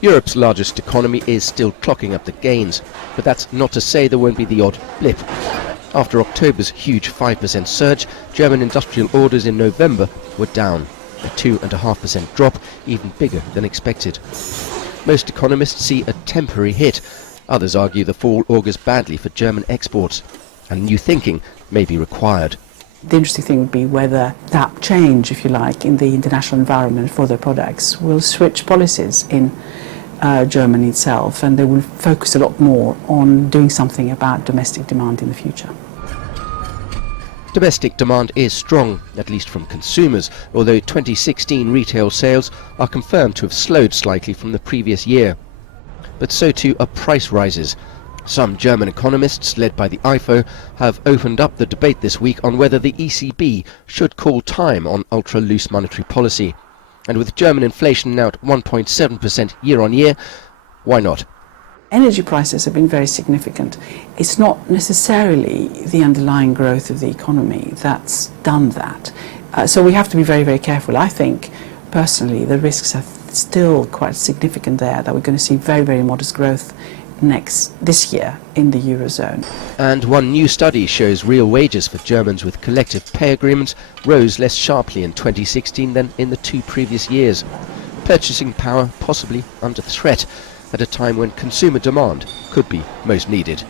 Europe's largest economy is still clocking up the gains, but that's not to say there won't be the odd blip. After October's huge 5% surge, German industrial orders in November were down, a 2.5% drop, even bigger than expected. Most economists see a temporary hit. Others argue the fall augurs badly for German exports, and new thinking may be required. The interesting thing would be whether that change, if you like, in the international environment for their products will switch policies in Germany itself, and they will focus a lot more on doing something about domestic demand in the future. Domestic demand is strong, at least from consumers, although 2016 retail sales are confirmed to have slowed slightly from the previous year. But so too are price rises. Some German economists, led by the IFO, have opened up the debate this week on whether the ECB should call time on ultra-loose monetary policy. And with German inflation now at 1.7% year-on-year, why not? Energy prices have been very significant. It's not necessarily the underlying growth of the economy that's done that. So we have to be very, very careful. I think, personally, the risks are still quite significant there, that we're going to see very, very modest growth this year in the Eurozone. And one new study shows real wages for Germans with collective pay agreements rose less sharply in 2016 than in the 2 previous years. Purchasing power possibly under threat at a time when consumer demand could be most needed.